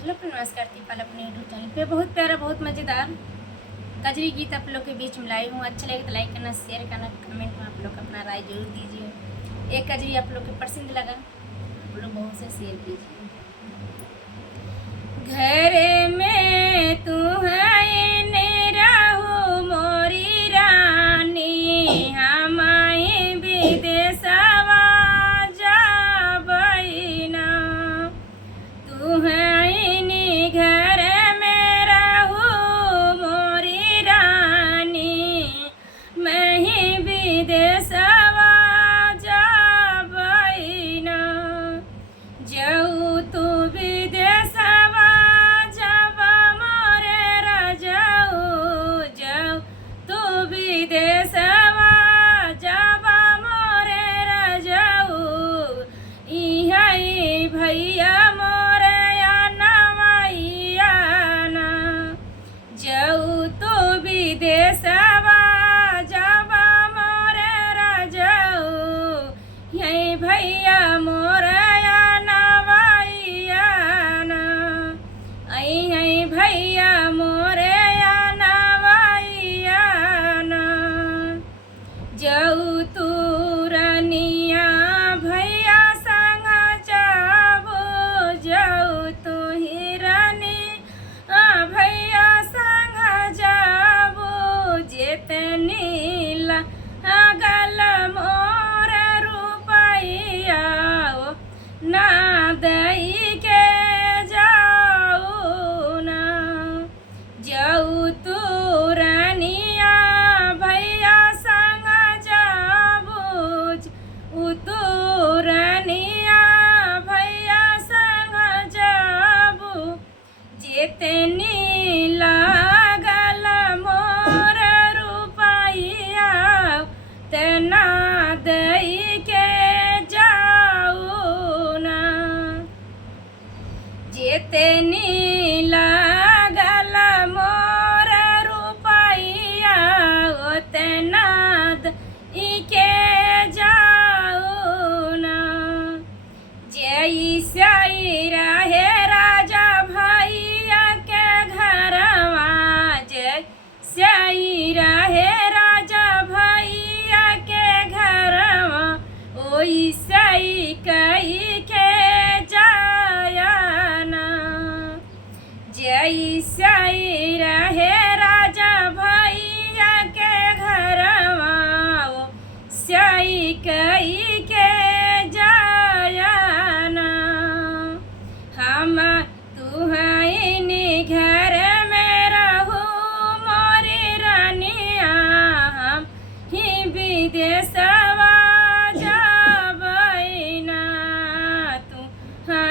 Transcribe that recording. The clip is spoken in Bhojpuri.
हेलो फ्रेंड, नमस्कार। दीपाल अपने यूट्यूब चैनल पे बहुत प्यारा, बहुत मज़ेदार कजरी गीत आप लोग के बीच में लाई हूँ। अच्छा लगे तो लाइक करना, शेयर करना, कमेंट में आप लोग अपना राय जरूर दीजिए। एक कजरी आप लोग के पसंद लगा, आप लोग बहुत से शेयर कीजिए। घर में तू है रहू मोरी रानी, हमाई विदेशवा जाबई ना। तू है घर में रहू मोरी रानी, मैं ही विदेशवा जाबई ना। जाऊ तू विदेशवा जाबा मोरे राजाऊ, जाऊ तू विदेशवा जाबा मोरे राजाऊ। इहाई भैया मोरे या नवैया ना, जाऊ तू विदेशवा जाबा मोरे राजाऊ। यही भैया मोरे भैया मोरे या नवैया ना। जाऊ तू रनिया भैया संग जाबो, जाऊ तू ही रानी भैया संग जाबो। जेतनी लागल मोर रुपैया ना दई के जाऊ तू रानिया भैया संग जाबू, तू रानिया भैया संग जाबू। जेतनी लागल मोर रुपैया तना दई के जाऊ ना। जेतनी लागल मोर रुपैया ओतना दई जाऊ ना। जैसे रहे राजा भैया के घरवा, जैसे रहे राजा भैया के घरवा, ओइसे कई के जायाना। जैसे रहे राजा भैया के घरवा, ओइसे कई के जायाना। हम तू है घर में रहू मोरी रानिया, हम ही विदेशवा जाबई ना। तू है